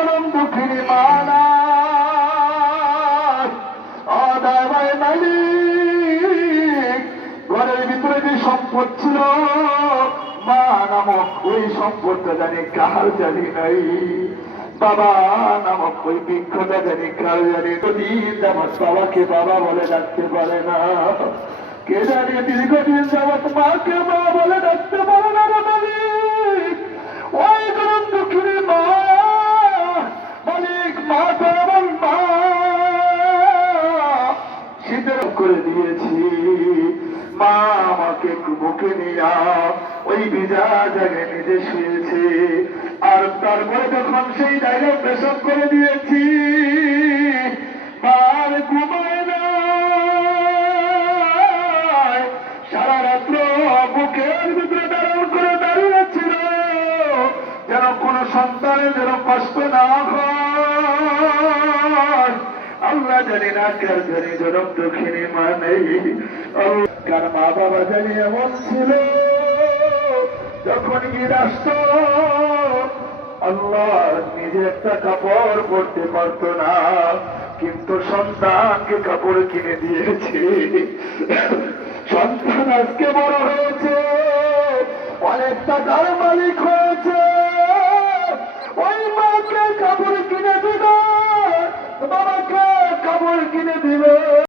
গরম দুঃখিনী মানা আদায় মালিক ঘরের ভিতরে যে সম্পদ ছিল মা নামক ওই সম্পদটা জানি কার জানি নাই, বাবা নামক ওই বৃক্ষটা জানি কার জানি, দিন যাবৎ বাবাকে বাবা বলে ডাকতে পারে না, কে জানি দীর্ঘদিন যাবৎ মাকে মা বলে ডাকতে পারে না রে মালিক। ওই গরম দুঃখিনী মা মালিক, মা তো এমন মা শীতের করে দিয়েছি, মা আমাকে বুকে নিয়া ওই ভিজা জায়গায় নিজে শুয়েছে, আর তারপরে যখন সেই জায়গায় পেশাব করে দিয়েছি আর ঘুমায় না, সারা রাত্র বুকের ভিতরে ধারণ করে দাঁড়িয়েছিল যেন কোনো সন্তানের যেন কষ্ট না হয়। আল্লাহ জানি না কার জানি জনম দুঃখিনী মা নেই, কার মা বাবা জানি এমন ছিল যখন ঈদ আসত আল্লাহ নিজে একটা কাপড় পরতে পারতো না, কিন্তু সন্তানকে কাপড় কিনে দিয়েছে, সন্তান আজকে বড় হয়েছে, অনেক টাকার মালিক হয়েছে, ওই মাকে কাপড় কিনে দিবে, বাবাকে কাপড় কিনে দিবে।